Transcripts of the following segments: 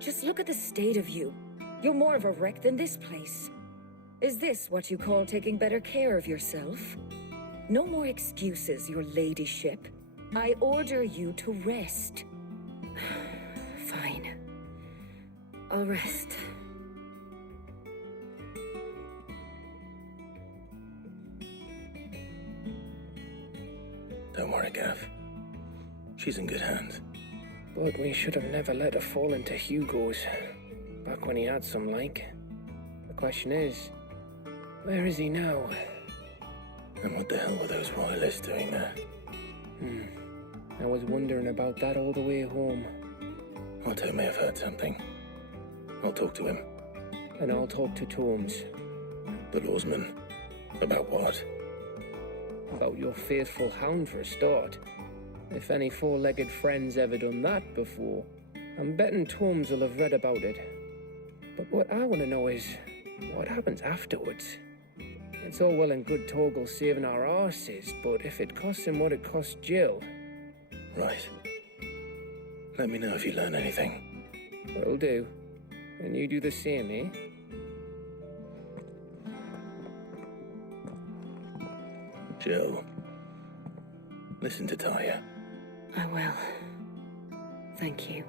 Just look at the state of you. You're more of a wreck than this place. Is this what you call taking better care of yourself? No more excuses, your ladyship. I order you to rest. Fine. I'll rest. Don't worry, Gav. She's in good hands. But we should have never let her fall into Hugo's. Back when he had some like. The question is, where is he now? And what the hell were those royalists doing there? I was wondering about that all the way home. Otto may have heard something. I'll talk to him. And I'll talk to Torms. The lawsman. About what? About your faithful hound for a start. If any four-legged friend's ever done that before, I'm betting Torms will have read about it. But what I want to know is, what happens afterwards? It's all well and good Torgal saving our arses, but if it costs him what it cost Jill... Right. Let me know if you learn anything. Will do. And you do the same, eh? Jill, listen to Taya. I will. Thank you.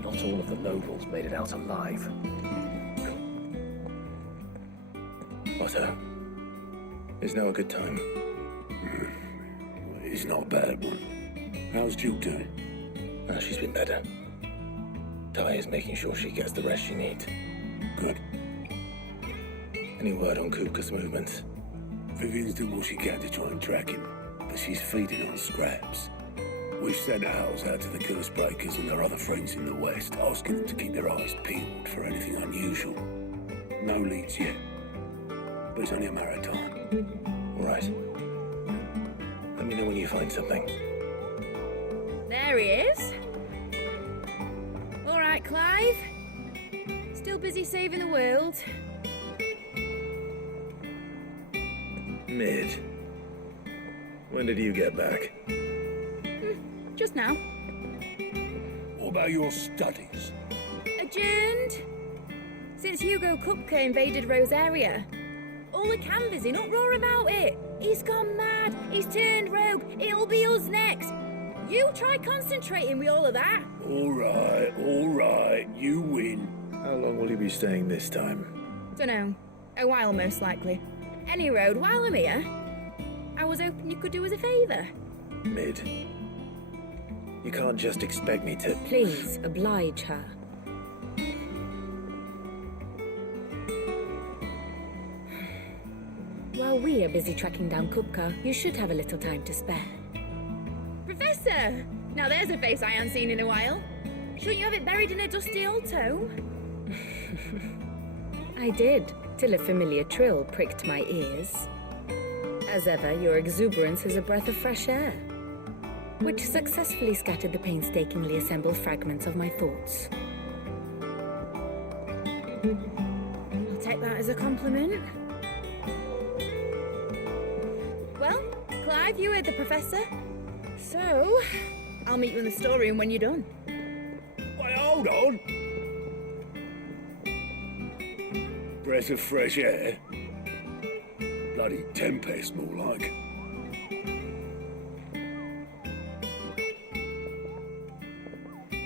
Not all of the nobles made it out alive. Otto, is now a good time? It's not a bad one. How's Jill doing? She's been better. Taya's making sure she gets the rest she needs. Good. Any word on Kupka's movements? Vivian's doing what she can to try and track him, but she's feeding on scraps. We've sent ours out to the Curse Breakers and their other friends in the west, asking them to keep their eyes peeled for anything unusual. No leads yet, but it's only a matter of time. All right. Let me know when you find something. There he is. All right, Clive. Still busy saving the world. Mid. When did you get back? Just now. What about your studies? Adjourned. Since Hugo Kupka invaded Rosaria. All the canvassing uproar about it. He's gone mad. He's turned rogue. It'll be us next. You try concentrating with all of that. All right, you win. How long will you be staying this time? Dunno. A while, most likely. Any road, while I'm here, I was hoping you could do us a favour. Mid. You can't just expect me to... Please, oblige her. While we are busy tracking down Kupka, you should have a little time to spare. Professor! Now there's a face I haven't seen in a while. Shouldn't you have it buried in a dusty old tome? I did, till a familiar trill pricked my ears. As ever, your exuberance is a breath of fresh air, which successfully scattered the painstakingly assembled fragments of my thoughts. I'll take that as a compliment. Well, Clive, you heard the professor. So, I'll meet you in the storeroom when you're done. Wait, hold on. Breath of fresh air. Bloody tempest, more like.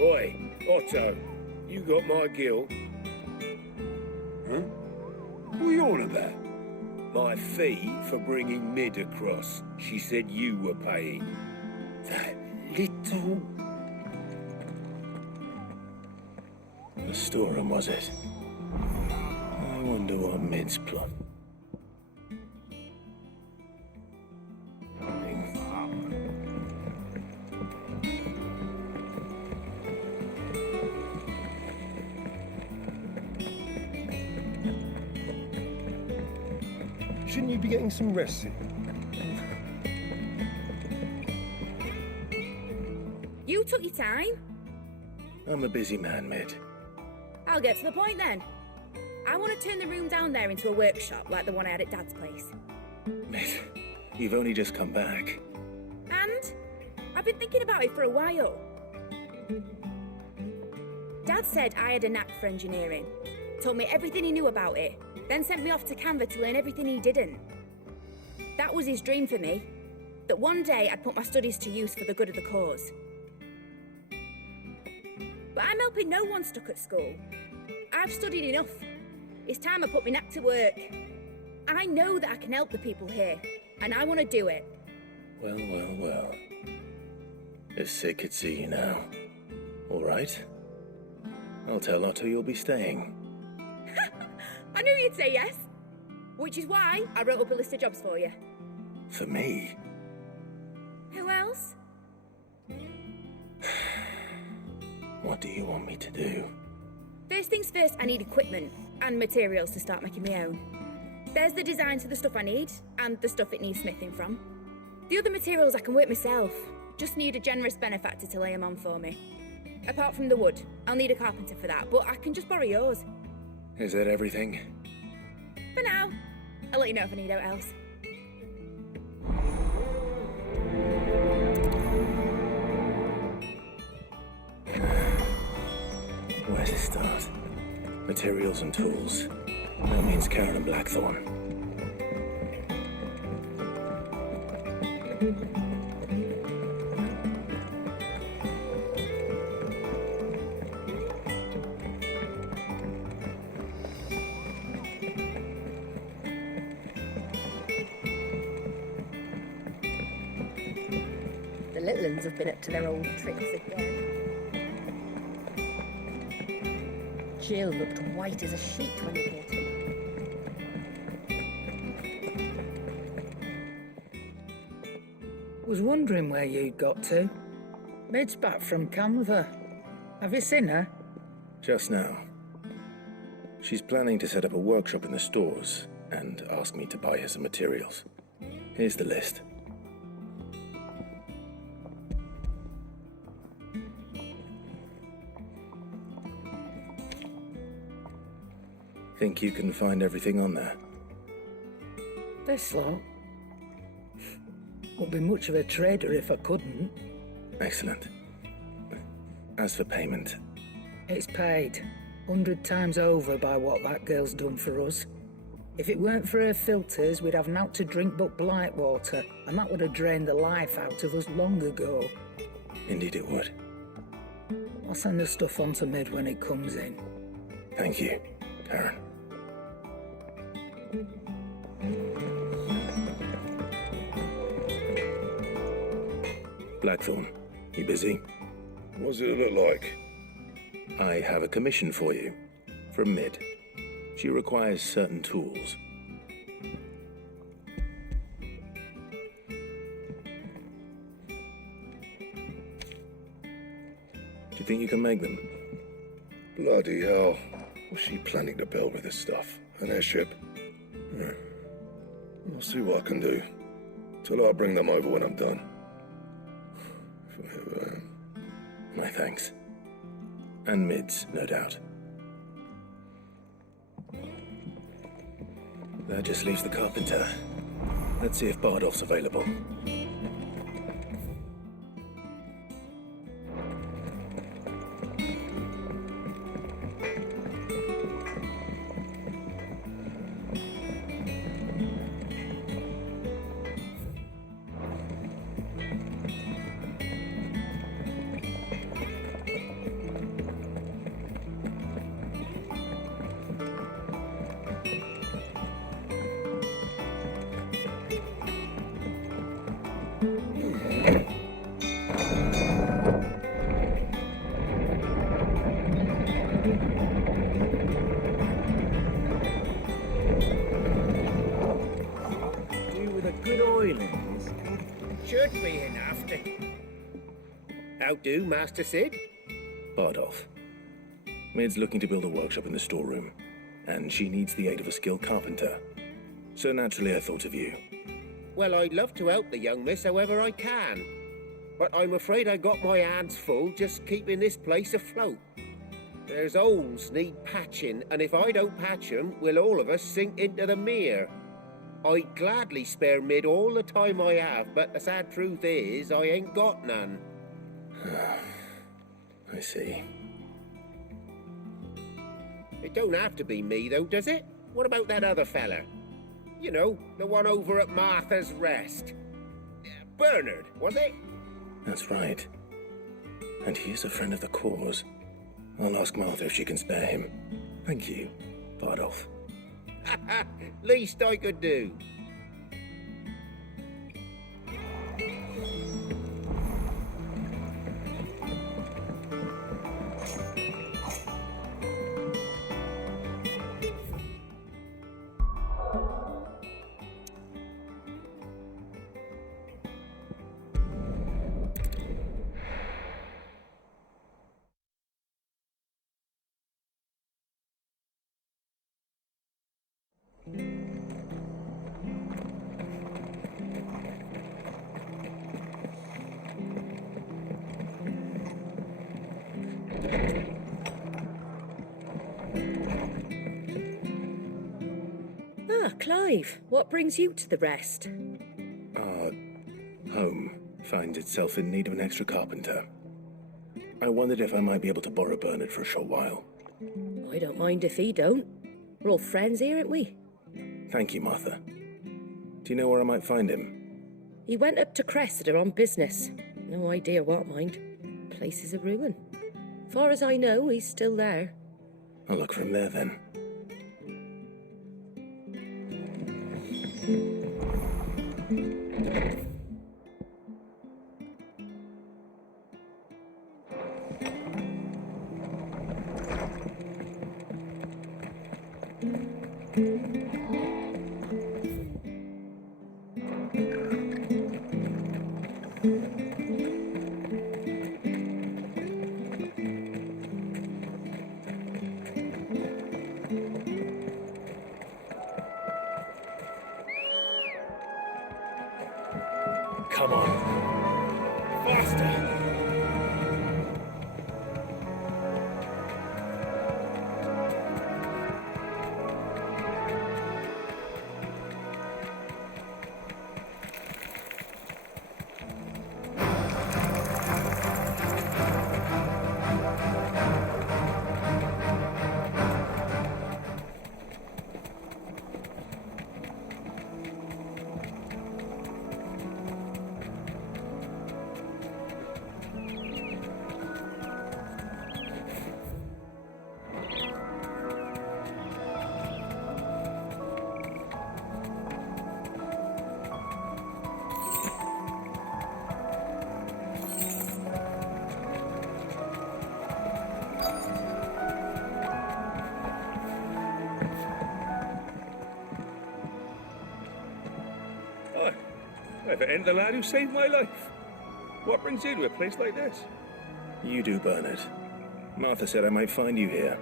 Oi, Otto, you got my guilt. Huh? What are you on about? My fee for bringing Mid across. She said you were paying. That little... The storeroom, was it? I wonder what Mid's plot. shouldn't you be getting some rest? You took your time. I'm a busy man, Mid. I'll get to the point then. I want to turn the room down there into a workshop like the one I had at Dad's place. Mid, you've only just come back. And I've been thinking about it for a while. Dad said I had a knack for engineering, told me everything he knew about it, then sent me off to Canva to learn everything he didn't. That was his dream for me, that one day I'd put my studies to use for the good of the cause. But I'm helping no one stuck at school. I've studied enough. It's time I put my knack to work. I know that I can help the people here, and I want to do it. Well, well, well. If Sid could see you now. All right. I'll tell Otto you'll be staying. I knew you'd say yes. Which is why I wrote up a list of jobs for you. For me? Who else? What do you want me to do? First things first, I need equipment and materials to start making my own. There's the designs for the stuff I need, and the stuff it needs smithing from. The other materials I can work myself. Just need a generous benefactor to lay them on for me. Apart from the wood, I'll need a carpenter for that, but I can just borrow yours. Is that everything? For now. I'll let you know if I need out else. Where to start? Materials and tools. That means Karen and Blackthorn. The little uns have been up to their old tricks again. Jill looked white as a sheet when he brought him. Was wondering where you'd got to. Mid's back from Canva. Have you seen her? Just now. She's planning to set up a workshop in the stores and ask me to buy her some materials. Here's the list. Think you can find everything on there? This lot. Wouldn't be much of a trader if I couldn't. Excellent. As for payment, It's paid 100 times over by what that girl's done for us. If it weren't for her filters, we'd have naught to drink but blight water, and that would have drained the life out of us long ago. indeed it would. I'll send the stuff on to Mid when it comes in. Thank you, Karen. Blackthorn, you busy? What's it look like? I have a commission for you, from Mid. She requires certain tools. Do you think you can make them? Bloody hell. What's she planning to build with this stuff? An airship? I'll see what I can do. Tell her I'll bring them over when I'm done. My thanks. And Mid's, no doubt. That just leaves the carpenter. Let's see if Bardolph's available. Should be enough to... How do, Master Sid? Bardolph. Mid's looking to build a workshop in the storeroom, and she needs the aid of a skilled carpenter. So naturally I thought of you. Well, I'd love to help the young miss however I can. But I'm afraid I got my hands full just keeping this place afloat. There's holes need patching, and if I don't patch them, we'll all of us sink into the mere. I'd gladly spare Mid all the time I have, but the sad truth is, I ain't got none. I see. It don't have to be me, though, does it? What about that other fella? You know, the one over at Martha's Rest. Bernard, was it? That's right. And he is a friend of the cause. I'll ask Martha if she can spare him. Thank you, Bardolph. Least I could do. Ah, Clive, what brings you to the rest? Our home finds itself in need of an extra carpenter. I wondered if I might be able to borrow Bernard for a short while. I don't mind if he don't. We're all friends here, aren't we? Thank you, Martha. Do you know where I might find him? He went up to Cressida on business. No idea what, mind. Place is a ruin. Far as I know, he's still there. I'll look for him there then. Come on. Faster! If it ain't the lad who saved my life. What brings you to a place like this? You do, Bernard. Martha said I might find you here.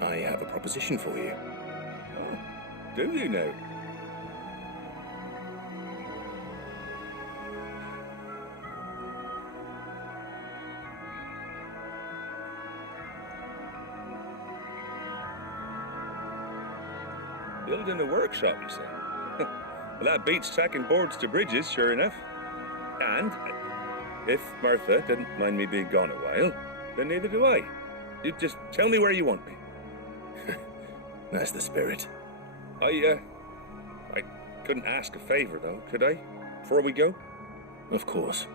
I have a proposition for you. Oh, do you now? Building a workshop, you say? Well, that beats tacking boards to bridges, sure enough. And if Martha didn't mind me being gone a while, then neither do I. You just tell me where you want me. That's the spirit. I couldn't ask a favor, though, could I? Before we go? Of course.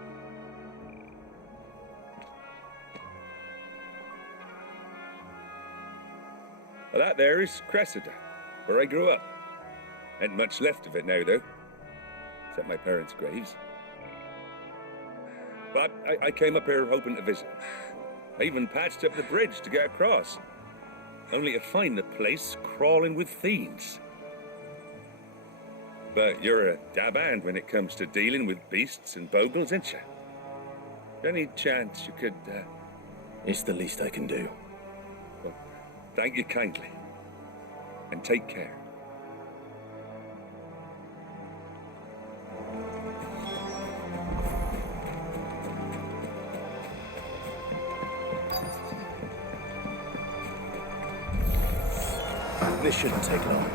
Well, that there is Cressida, where I grew up. Ain't much left of it now, though. Except my parents' graves. But I came up here hoping to visit. I even patched up the bridge to get across. Only to find the place crawling with fiends. But you're a dab hand when it comes to dealing with beasts and bogles, ain't you? Any chance you could, It's the least I can do. Well, thank you kindly. And take care. This shouldn't take long.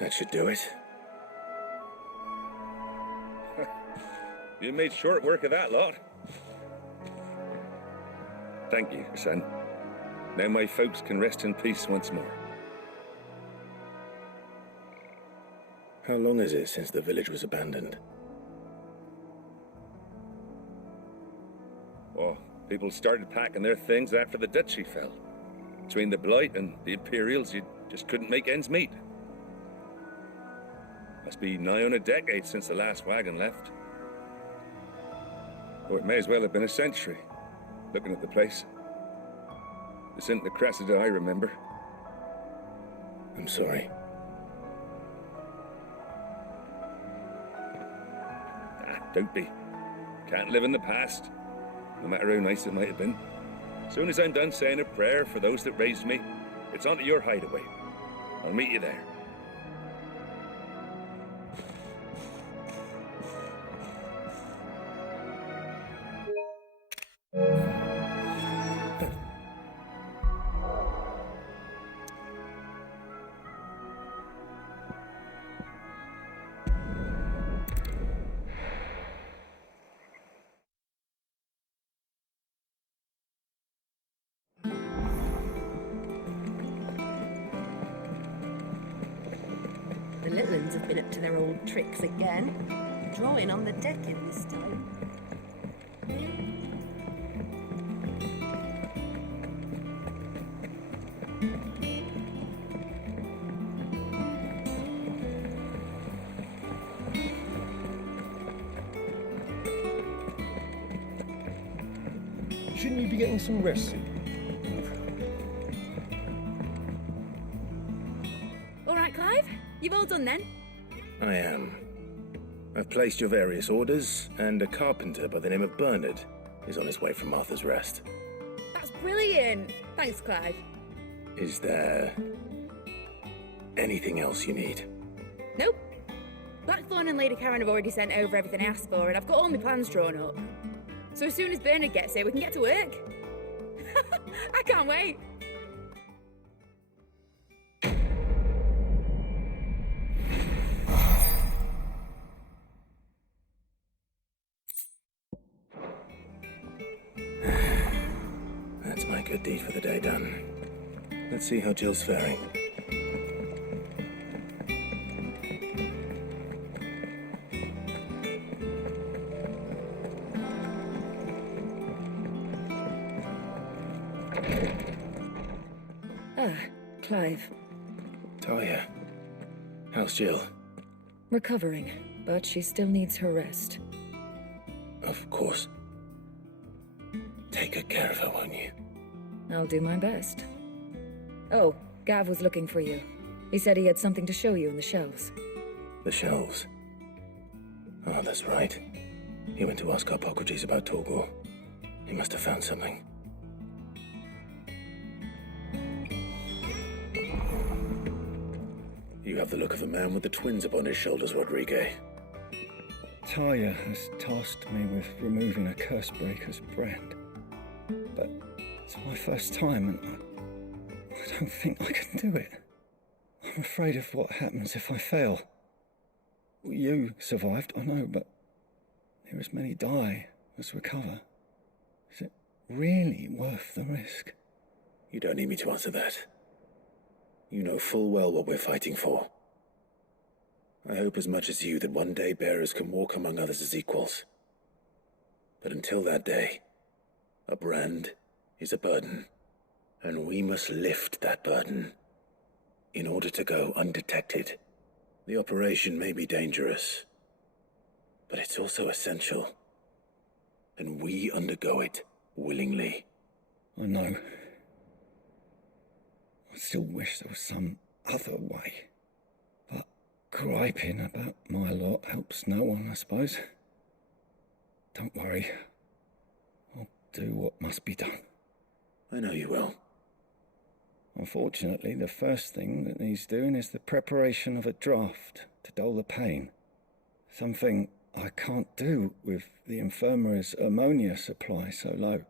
That should do it. You made short work of that lot. Thank you, son. Now my folks can rest in peace once more. How long is it since the village was abandoned? Oh, people started packing their things after the duchy fell. Between the Blight and the Imperials, you just couldn't make ends meet. Must be nigh on a decade since the last wagon left. Oh, it may as well have been a century, looking at the place. This isn't the Cressida I remember. I'm sorry. Don't be. Can't live in the past, no matter how nice it might have been. Soon as I'm done saying a prayer for those that raised me, it's onto your hideaway. I'll meet you there. The little ones have been up to their old tricks again. Drawing on the decking this time. Shouldn't you be getting some rest? All right, Clive? You've all done then? I am. I've placed your various orders, and a carpenter by the name of Bernard is on his way from Martha's Rest. That's brilliant. Thanks, Clive. Is there anything else you need? Nope. Blackthorn and Lady Karen have already sent over everything I asked for, and I've got all my plans drawn up. So as soon as Bernard gets here, we can get to work. I can't wait. Good deed for the day done. Let's see how Jill's faring. Ah, Clive. Talia, how's Jill? Recovering, but she still needs her rest. Of course. Take good care of her, won't you? I'll do my best. Oh, Gav was looking for you. He said he had something to show you in the shelves. The shelves. Oh, that's right. He went to ask Harpocrates about Torgor. He must have found something. You have the look of a man with the twins upon his shoulders, Rodrigue. Talia has tasked me with removing a Cursebreaker's brand. But it's my first time and I don't think I can do it. I'm afraid of what happens if I fail. You survived, I know, but near as many die as recover. Is it really worth the risk? You don't need me to answer that. You know full well what we're fighting for. I hope as much as you that one day bearers can walk among others as equals. But until that day, a brand is a burden, and we must lift that burden in order to go undetected. The operation may be dangerous, but it's also essential, and we undergo it willingly. I know. I still wish there was some other way. But griping about my lot helps no one, I suppose. Don't worry. I'll do what must be done. I know you will. Unfortunately, the first thing that needs doing is the preparation of a draft to dull the pain. Something I can't do with the infirmary's ammonia supply so low.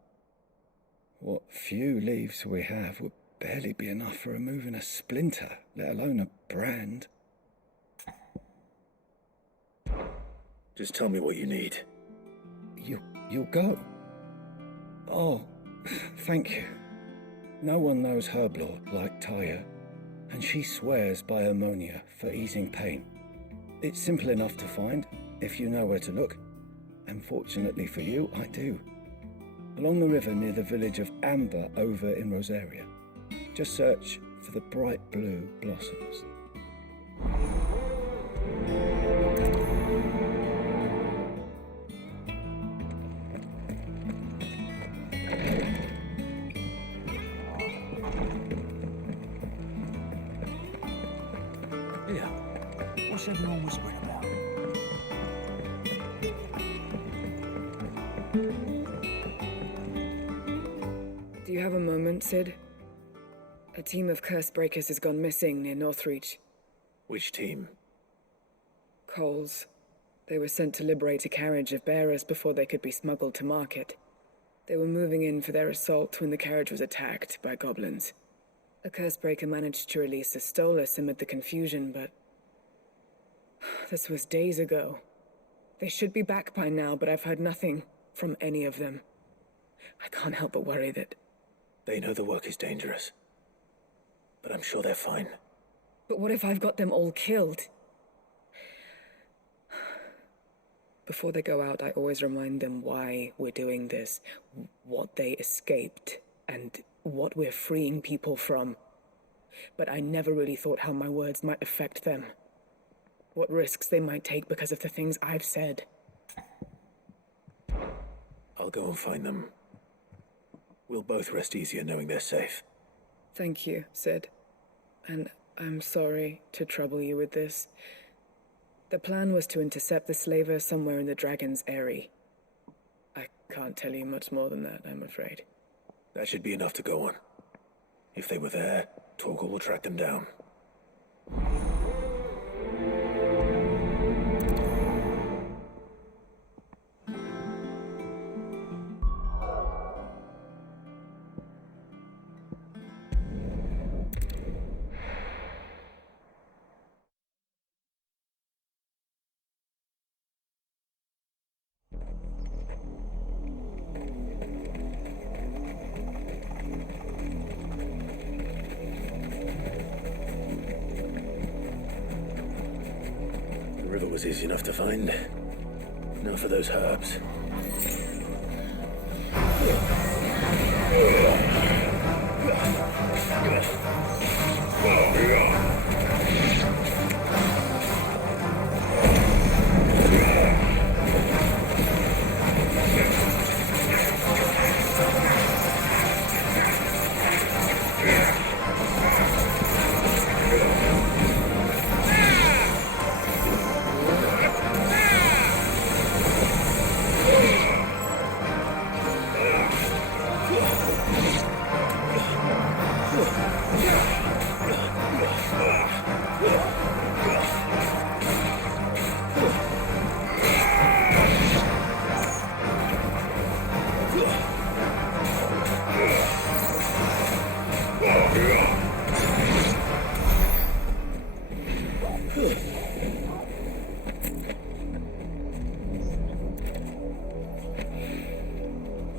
What few leaves we have would barely be enough for removing a splinter, let alone a brand. Just tell me what you need. You'll go? Oh, thank you. No one knows herb lore like Talia, and she swears by ammonia for easing pain. It's simple enough to find, if you know where to look. And fortunately for you, I do. Along the river near the village of Amber over in Rosaria. Just search for the bright blue blossoms. Yeah. What's everyone whispering about? Do you have a moment, Sid? A team of Cursebreakers has gone missing near Northreach. Which team? Coles. They were sent to liberate a carriage of bearers before they could be smuggled to market. They were moving in for their assault when the carriage was attacked by goblins. A Cursebreaker managed to release a Stolus amid the confusion, but this was days ago. They should be back by now, but I've heard nothing from any of them. I can't help but worry that... They know the work is dangerous, but I'm sure they're fine. But what if I've got them all killed? Before they go out, I always remind them why we're doing this, what they escaped, and what we're freeing people from. But I never really thought how my words might affect them. What risks they might take because of the things I've said. I'll go and find them. We'll both rest easier knowing they're safe. Thank you, Sid. And I'm sorry to trouble you with this. The plan was to intercept the slaver somewhere in the Dragon's Eyrie. I can't tell you much more than that, I'm afraid. That should be enough to go on. If they were there, Torgor will track them down. river was easy enough to find. Now for those herbs.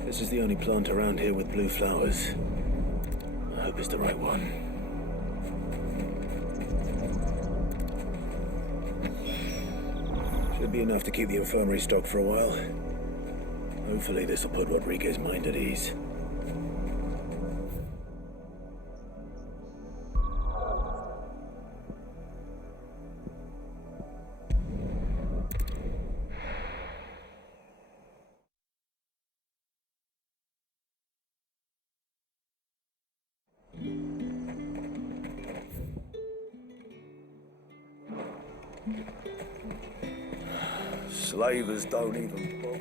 This is the only plant around here with blue flowers. I hope it's the right one. Should be enough to keep the infirmary stocked for a while. Hopefully this will put Rodriguez's mind at ease. Slavers don't even bother.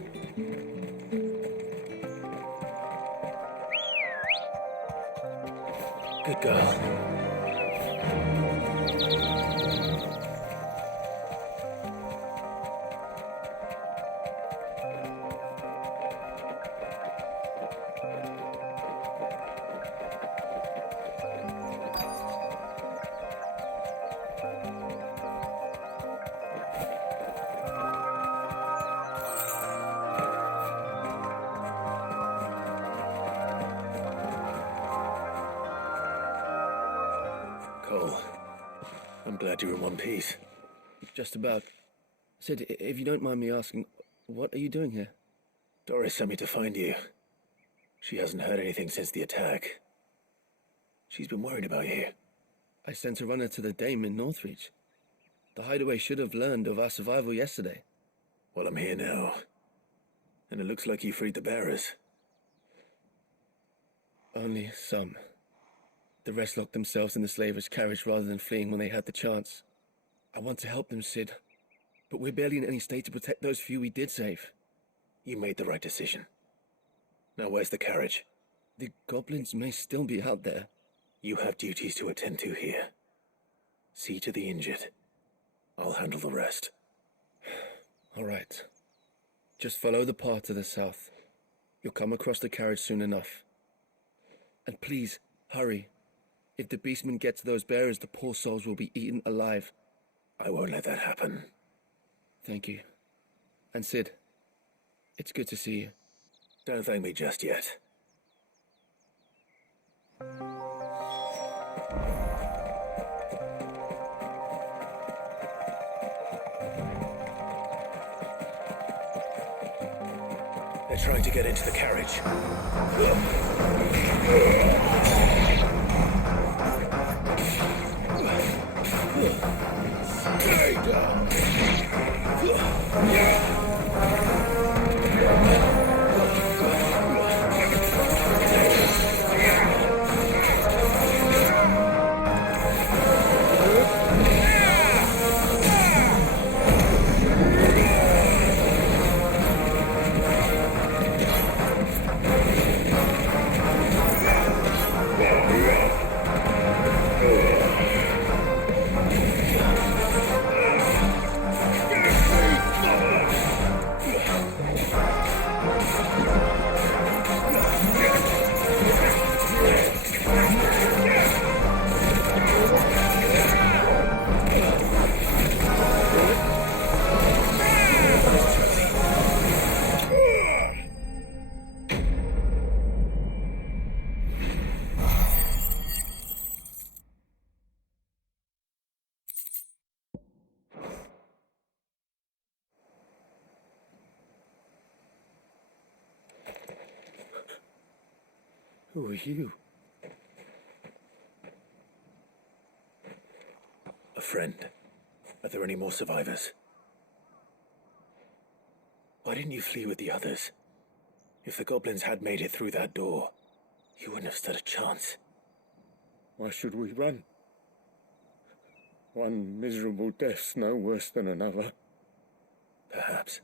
Good girl. Cole, I'm glad you're in one piece. Just about. Sid, if you don't mind me asking, what are you doing here? Doris sent me to find you. She hasn't heard anything since the attack. She's been worried about you. I sent a runner to the Dame in Northreach. The hideaway should have learned of our survival yesterday. Well, I'm here now. And it looks like you freed the bearers. Only some. The rest locked themselves in the slavers' carriage rather than fleeing when they had the chance. I want to help them, Sid. But we're barely in any state to protect those few we did save. You made the right decision. Now where's the carriage? The goblins may still be out there. You have duties to attend to here. See to the injured. I'll handle the rest. All right. Just follow the path to the south. You'll come across the carriage soon enough. And please, hurry. If the beastmen get to those bearers, the poor souls will be eaten alive. I won't let that happen. Thank you. And Sid, it's good to see you. Don't thank me just yet. They're trying to get into the carriage. Who are you? A friend. Are there any more survivors? Why didn't you flee with the others? If the goblins had made it through that door, you wouldn't have stood a chance. Why should we run? One miserable death's no worse than another. Perhaps.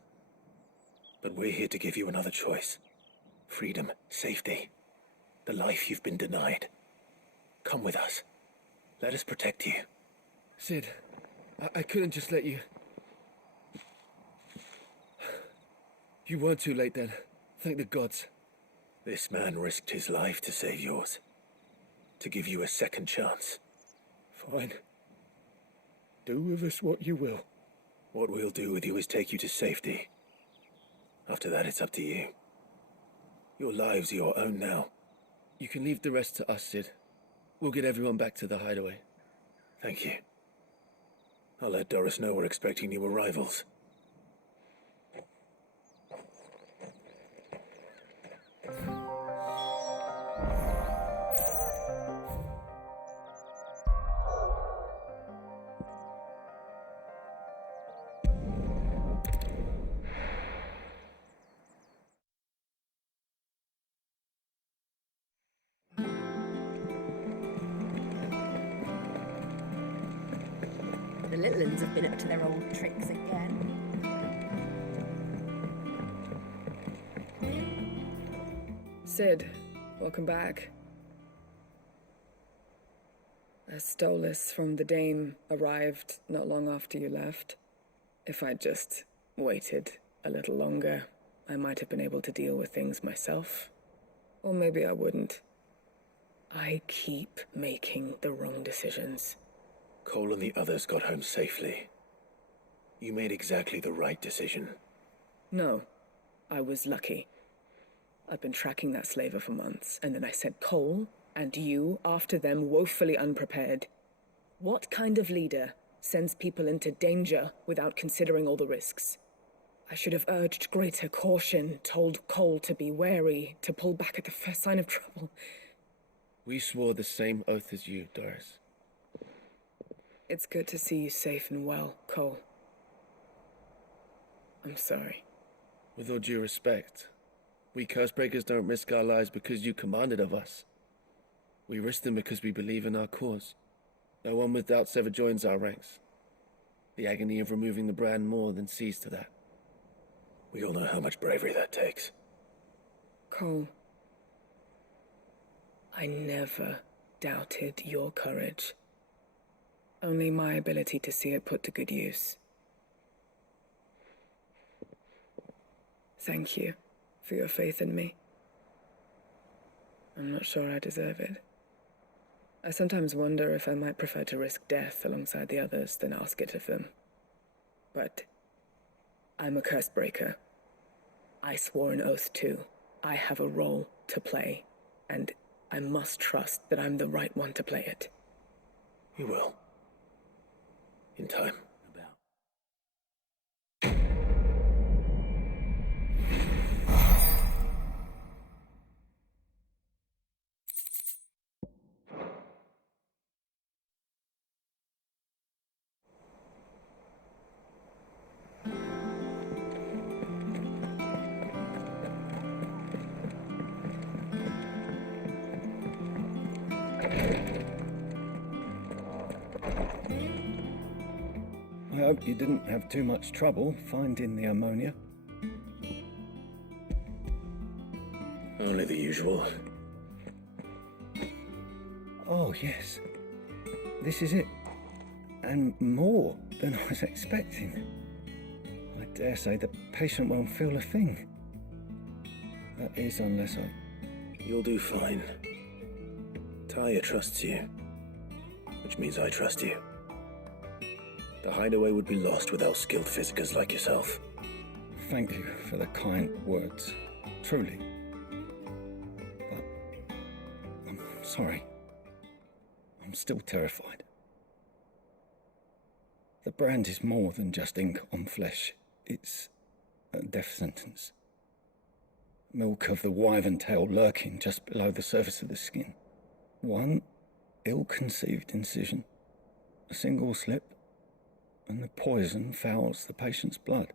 But we're here to give you another choice. Freedom, safety, the life you've been denied. Come with us. Let us protect you. Sid, I couldn't just let you... You weren't too late then. Thank the gods. This man risked his life to save yours. To give you a second chance. Fine. Do with us what you will. What we'll do with you is take you to safety. After that, it's up to you. Your lives are your own now. You can leave the rest to us, Sid. We'll get everyone back to the hideaway. Thank you. I'll let Doris know we're expecting new arrivals. The little ones have been up to their old tricks again. Sid, welcome back. A Stolas from the Dame arrived not long after you left. If I'd just waited a little longer, I might have been able to deal with things myself. Or maybe I wouldn't. I keep making the wrong decisions. Cole and the others got home safely. You made exactly the right decision. No, I was lucky. I've been tracking that slaver for months, and then I sent Cole and you after them woefully unprepared. What kind of leader sends people into danger without considering all the risks? I should have urged greater caution, told Cole to be wary, to pull back at the first sign of trouble. We swore the same oath as you, Doris. It's good to see you safe and well, Cole. I'm sorry. With all due respect, we Cursebreakers don't risk our lives because you commanded of us. We risk them because we believe in our cause. No one with doubts ever joins our ranks. The agony of removing the brand more than sees to that. We all know how much bravery that takes. Cole, I never doubted your courage. Only my ability to see it put to good use. Thank you for your faith in me. I'm not sure I deserve it. I sometimes wonder if I might prefer to risk death alongside the others than ask it of them. But I'm a Cursebreaker. I swore an oath too. I have a role to play, and I must trust that I'm the right one to play it. You will. In time. I hope you didn't have too much trouble finding the ammonia. Only the usual. Oh, yes. This is it. And more than I was expecting. I dare say the patient won't feel a thing. That is, unless I... You'll do fine. Taya trusts you. Which means I trust you. The hideaway would be lost without skilled physicers like yourself. Thank you for the kind words. Truly. But I'm sorry. I'm still terrified. The brand is more than just ink on flesh. It's a death sentence. milk of the wyvern tail lurking just below the surface of the skin. One ill-conceived incision, a single slip, and the poison fouls the patient's blood.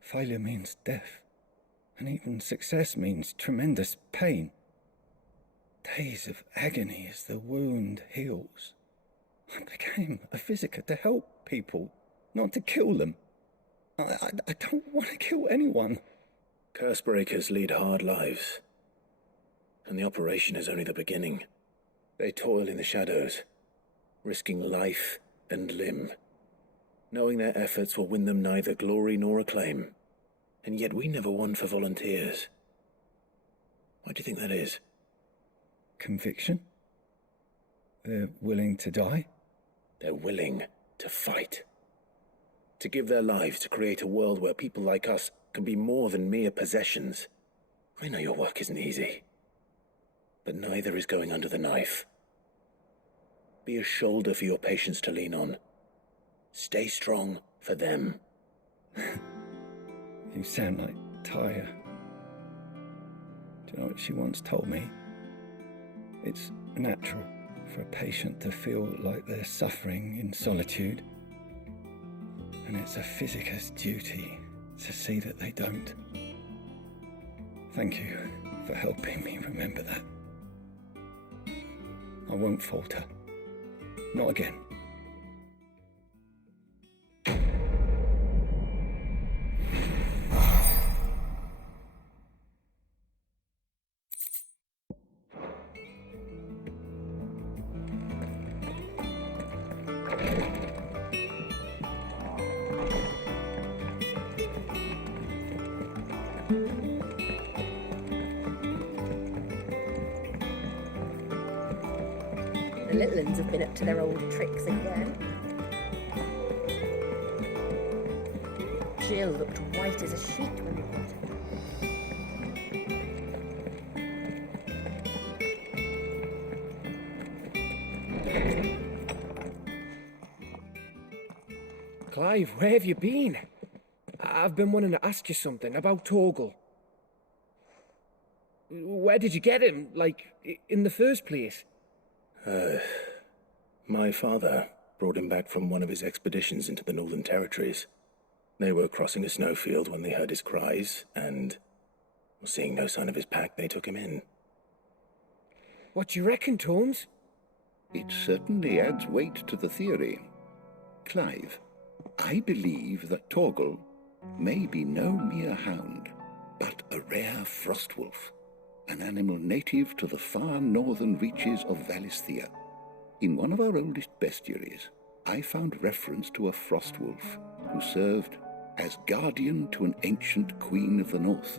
Failure means death, and even success means tremendous pain. Days of agony as the wound heals. I became a physiker to help people, not to kill them. I don't want to kill anyone. Curse breakers lead hard lives, and the operation is only the beginning. They toil in the shadows, risking life and limb, knowing their efforts will win them neither glory nor acclaim. And yet we never won for volunteers. Why do you think that is? Conviction? They're willing to die? They're willing to fight. To give their lives to create a world where people like us can be more than mere possessions. I know your work isn't easy, but neither is going under the knife. Be a shoulder for your patients to lean on. Stay strong for them. You sound like Tyre. Do you know what she once told me? It's natural for a patient to feel like they're suffering in solitude. And it's a physiker's duty to see that they don't. Thank you for helping me remember that. I won't falter. Not again. The little ones have been up to their old tricks again. Jill looked white as a sheet when we got her. Clive, where have you been? I've been wanting to ask you something about Torgal. Where did you get him, like, in the first place? My father brought him back from one of his expeditions into the Northern Territories. They were crossing a snowfield when they heard his cries, and, seeing no sign of his pack, they took him in. What do you reckon, Torms? It certainly adds weight to the theory. Clive, I believe that Torgal may be no mere hound, but a rare frostwolf, an animal native to the far northern reaches of Valisthea. In one of our oldest bestiaries, I found reference to a frostwolf who served as guardian to an ancient queen of the north.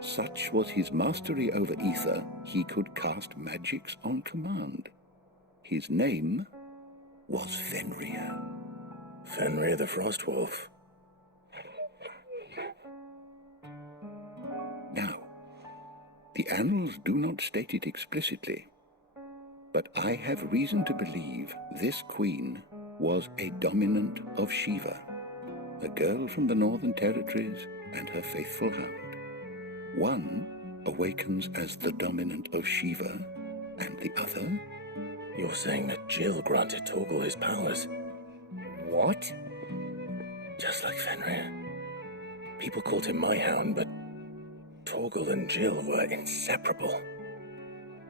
Such was his mastery over ether, he could cast magics on command. His name was Fenrir. Fenrir the Frostwolf. Now, the annals do not state it explicitly, but I have reason to believe this queen was a dominant of Shiva, a girl from the Northern Territories and her faithful hound. One awakens as the dominant of Shiva, and the other... You're saying that Jill granted Torgal his powers? What? Just like Fenrir. People called him my hound, but Torgal and Jill were inseparable.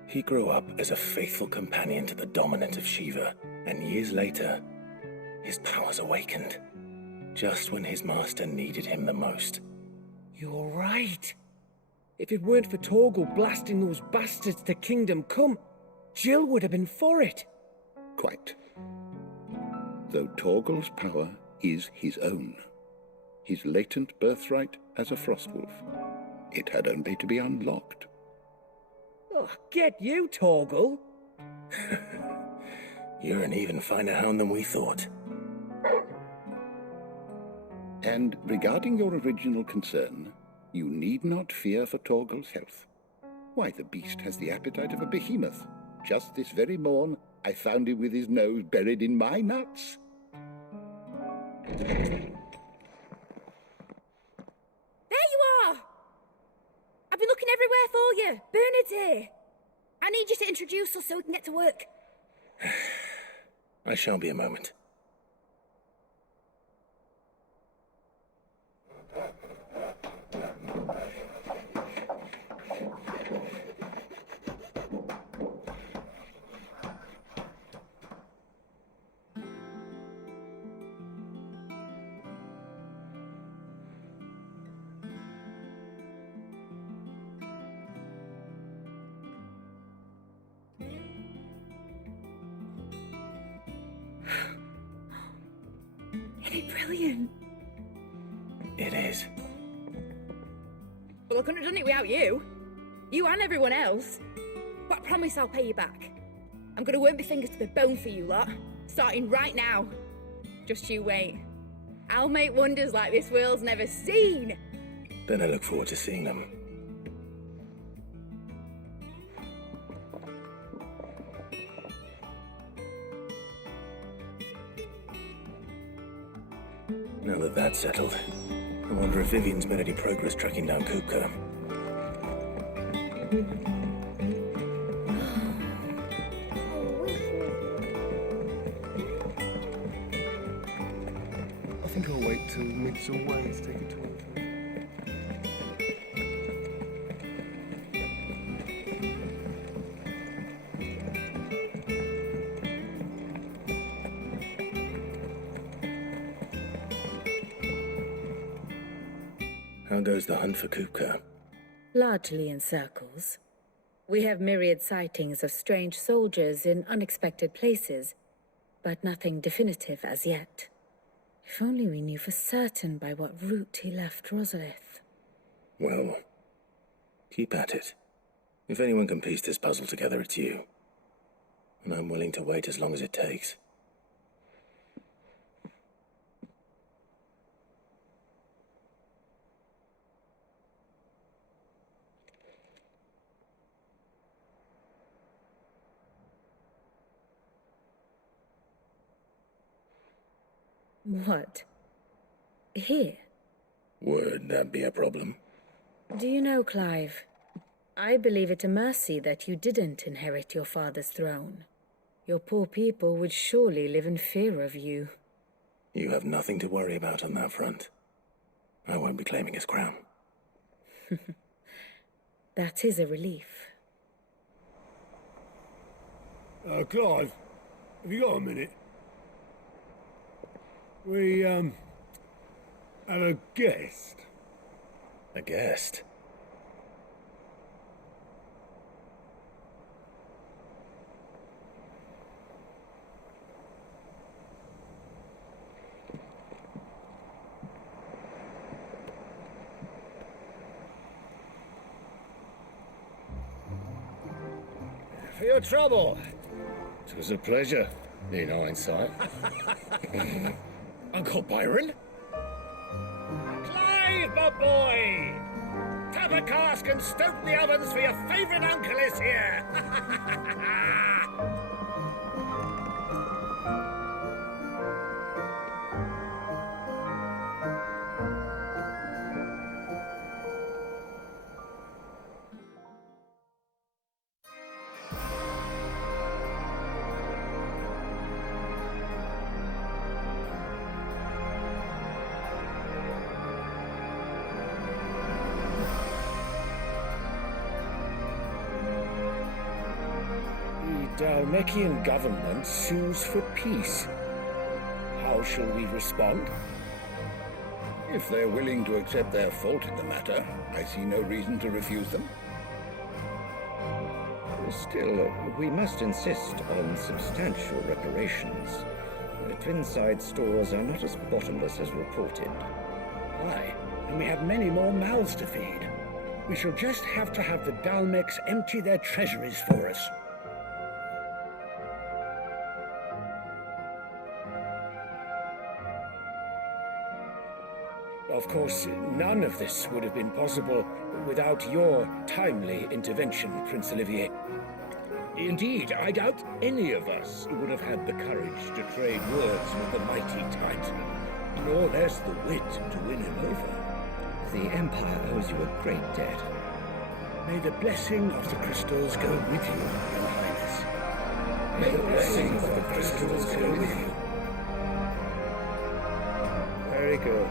He grew up as a faithful companion to the dominant of Shiva, and years later, his powers awakened, just when his master needed him the most. You're right. If it weren't for Torgal blasting those bastards to Kingdom Come, Jill would have been for it. Quite. Though Torgal's power is his own, his latent birthright as a frostwolf, it had only to be unlocked. Oh, get you, Torgal! You're an even finer hound than we thought. And regarding your original concern, you need not fear for Torgal's health. Why, the beast has the appetite of a behemoth. Just this very morn, I found him with his nose buried in my nuts. There you are! everywhere for you. Bernard's here. I need you to introduce us so we can get to work. I shall be a moment. Isn't it brilliant? It is. Well, I couldn't have done it without you. You and everyone else. But I promise I'll pay you back. I'm gonna work my fingers to the bone for you lot, starting right now. Just you wait. I'll make wonders like this world's never seen. Then I look forward to seeing them. Now that that's settled, I wonder if Vivian's made any progress tracking down Kupka. I think I'll wait till mid's away to take a tour. How goes the hunt for Kupka? Largely in circles. We have myriad sightings of strange soldiers in unexpected places, but nothing definitive as yet. If only we knew for certain by what route he left Rosalith. Well, keep at it. If anyone can piece this puzzle together, it's you. And I'm willing to wait as long as it takes. What? Here? Would that be a problem? Do you know, Clive? I believe it a mercy that you didn't inherit your father's throne. Your poor people would surely live in fear of you. You have nothing to worry about on that front. I won't be claiming his crown. That is a relief. Clive, have you got a minute? We, have a guest. A guest? For your trouble. It was a pleasure, in hindsight. Uncle Byron? Clive, my boy! Tap a cask and stoke the ovens for your favourite uncle is here! Dalmekian government sues for peace. How shall we respond? If they're willing to accept their fault in the matter, I see no reason to refuse them. Still, we must insist on substantial reparations. The Twinside stores are not as bottomless as reported. Aye, and we have many more mouths to feed. We shall just have to have the Dalmecs empty their treasuries for us. Of course, none of this would have been possible without your timely intervention, Prince Olivier. Indeed, I doubt any of us would have had the courage to trade words with the mighty Titan, nor less the wit to win him over. The Empire owes you a great debt. May the blessing of the crystals go with you, Your Highness. May the blessing of the crystals go with you. Very good.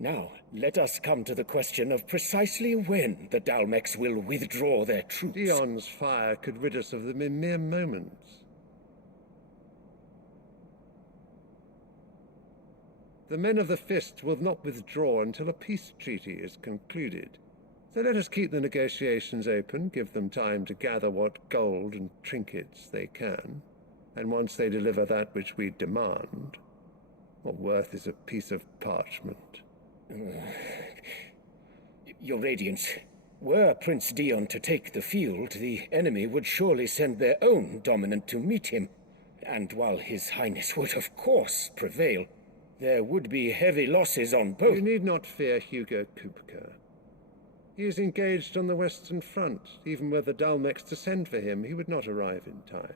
Now, let us come to the question of precisely when the Dalmex will withdraw their troops. Dion's fire could rid us of them in mere moments. The men of the Fist will not withdraw until a peace treaty is concluded. So let us keep the negotiations open, give them time to gather what gold and trinkets they can, and once they deliver that which we demand, what worth is a piece of parchment? Your Radiance, were Prince Dion to take the field, the enemy would surely send their own dominant to meet him. And while His Highness would of course prevail, there would be heavy losses on both. You need not fear Hugo Kupka. He is engaged on the Western Front. Even were the Dalmex to send for him, he would not arrive in time.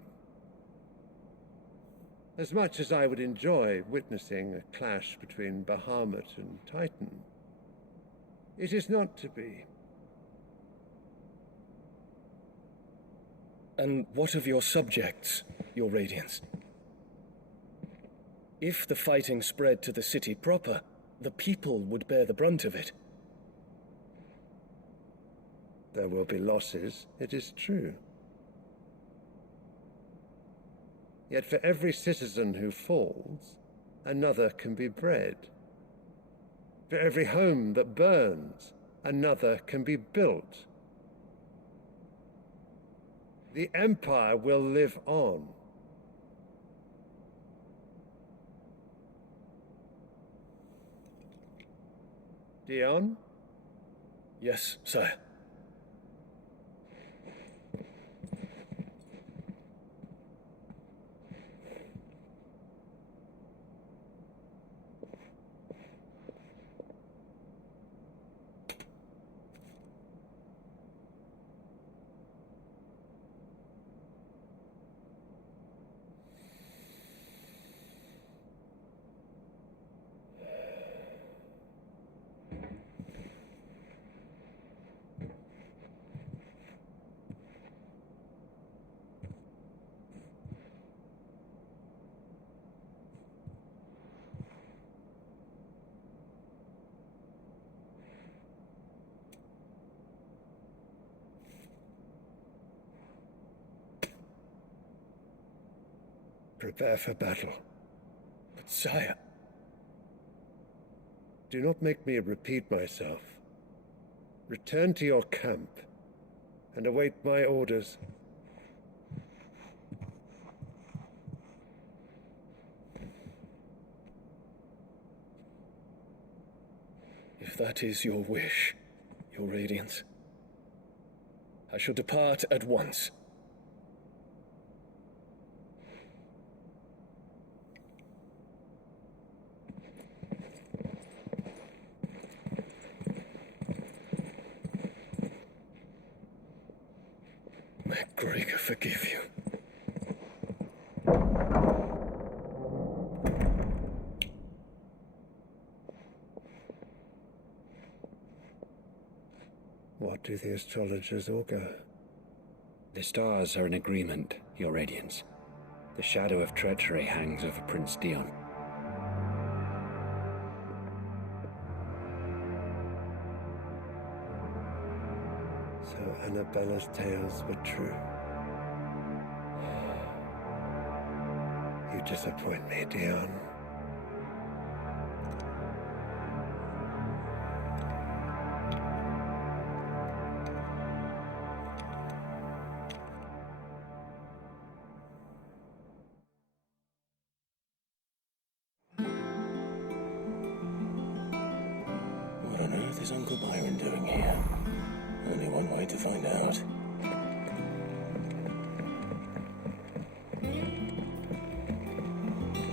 As much as I would enjoy witnessing a clash between Bahamut and Titan, it is not to be. And what of your subjects, Your Radiance? If the fighting spread to the city proper, the people would bear the brunt of it. There will be losses, it is true. Yet for every citizen who falls, another can be bred. For every home that burns, another can be built. The Empire will live on. Dion? Yes, sire. Prepare for battle. But sire... Do not make me repeat myself. Return to your camp and await my orders. If that is your wish, Your Radiance, I shall depart at once. May Gregor forgive you. What do the astrologers augur? The stars are in agreement, Your Radiance. The shadow of treachery hangs over Prince Dion. So Annabella's tales were true. You disappoint me, Dion. What on earth is Uncle Byron doing here? Only one way to find out.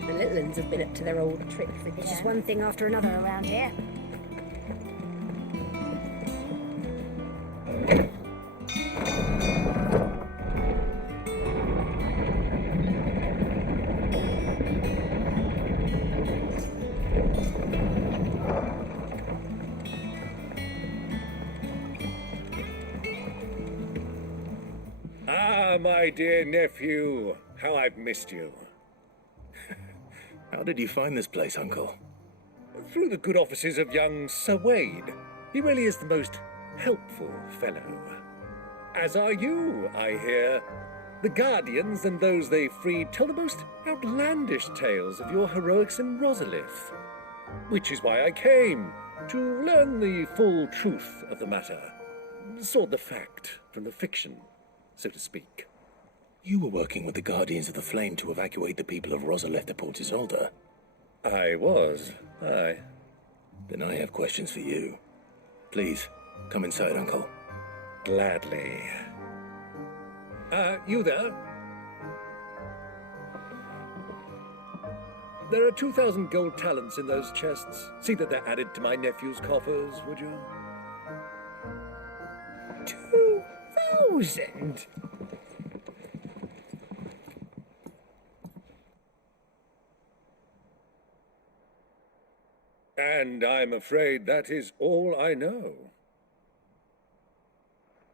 The little ones have been up to their old tricks again. It's just one thing after another around here. Ah, my dear nephew, how I've missed you. How did you find this place, Uncle? Through the good offices of young Sir Wade. He really is the most helpful fellow. As are you, I hear. The Guardians and those they freed tell the most outlandish tales of your heroics in Rosalith. Which is why I came, to learn the full truth of the matter. Sort the fact from the fiction, so to speak. You were working with the Guardians of the Flame to evacuate the people of Rosalith to Port Isolde. I was, aye. Then I have questions for you. Please, come inside, Uncle. Gladly. You there? There are 2,000 gold talents in those chests. See that they're added to my nephew's coffers, would you? 2,000? And I'm afraid that is all I know.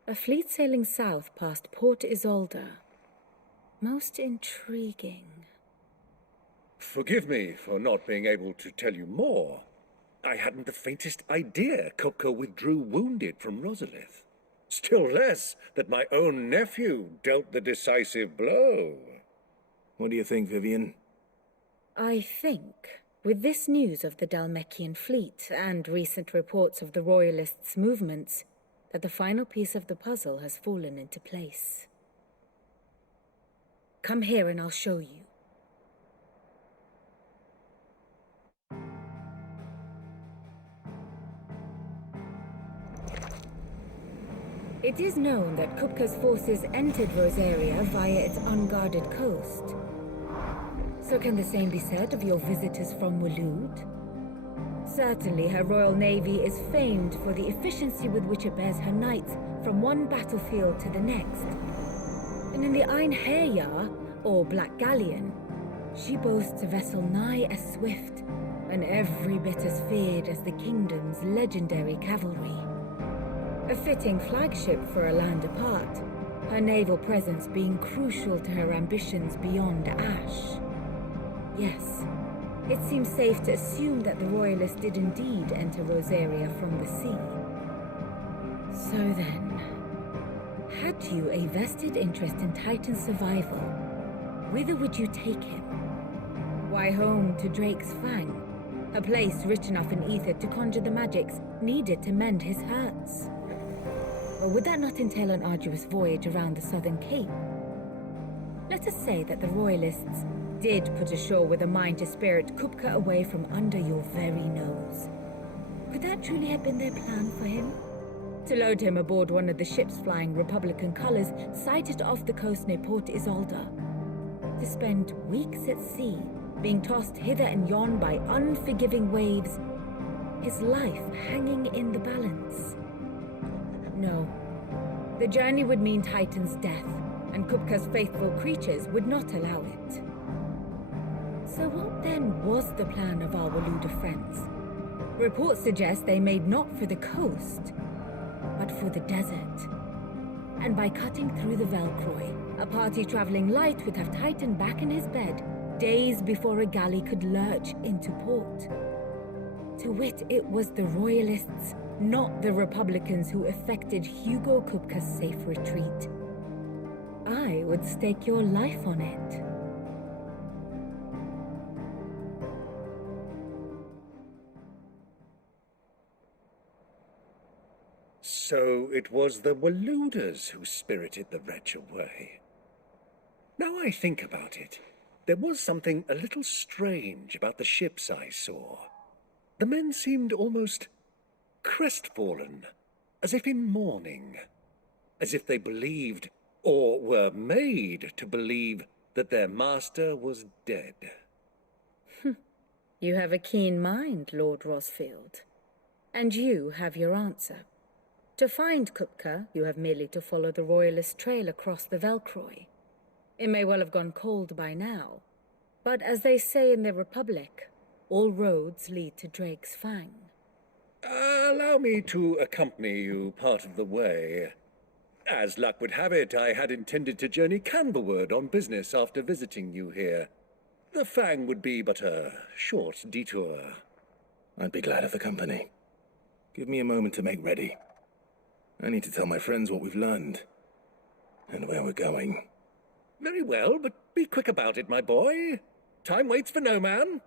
A fleet sailing south past Port Isolde. Most intriguing. Forgive me for not being able to tell you more. I hadn't the faintest idea Kopka withdrew wounded from Rosalith. Still less that my own nephew dealt the decisive blow. What do you think, Vivian? I think, with this news of the Dhalmekian fleet and recent reports of the Royalists' movements, that the final piece of the puzzle has fallen into place. Come here and I'll show you. It is known that Kupka's forces entered Rosaria via its unguarded coast. So can the same be said of your visitors from Waloed? Certainly, her Royal Navy is famed for the efficiency with which it bears her knights from one battlefield to the next. And in the Einherjar, or Black Galleon, she boasts a vessel nigh as swift and every bit as feared as the kingdom's legendary cavalry. A fitting flagship for a land apart, her naval presence being crucial to her ambitions beyond Ash. Yes. It seems safe to assume that the Royalists did indeed enter Rosaria from the sea. So then, had you a vested interest in Titan's survival, whither would you take him? Why, home to Drake's Fang, a place rich enough in ether to conjure the magics needed to mend his hurts. Or would that not entail an arduous voyage around the southern cape? Let us say that the Royalists did put ashore with a mind to spirit Kupka away from under your very nose. Could that truly have been their plan for him? To load him aboard one of the ships flying Republican colors sighted off the coast near Port Isolde. To spend weeks at sea, being tossed hither and yon by unforgiving waves, his life hanging in the balance. No. The journey would mean Titan's death, and Kupka's faithful creatures would not allow it. So what then was the plan of our Waluda friends? Reports suggest they made not for the coast, but for the desert. And by cutting through the Velcroy, a party traveling light would have Titan back in his bed days before a galley could lurch into port. To wit, it was the Royalists, not the Republicans, who effected Hugo Kupka's safe retreat. I would stake your life on it. So it was the Waludas who spirited the wretch away. Now I think about it, there was something a little strange about the ships I saw. The men seemed almost crestfallen, as if in mourning, as if they believed, or were made to believe, that their master was dead. You have a keen mind, Lord Rosfield. And you have your answer. To find Kupka, you have merely to follow the Royalist trail across the Velcroy. It may well have gone cold by now, but as they say in the Republic, all roads lead to Drake's Fang. Allow me to accompany you part of the way. As luck would have it, I had intended to journey Canberward on business after visiting you here. The Fang would be but a short detour. I'd be glad of the company. Give me a moment to make ready. I need to tell my friends what we've learned. And where we're going. Very well, but be quick about it, my boy. Time waits for no man.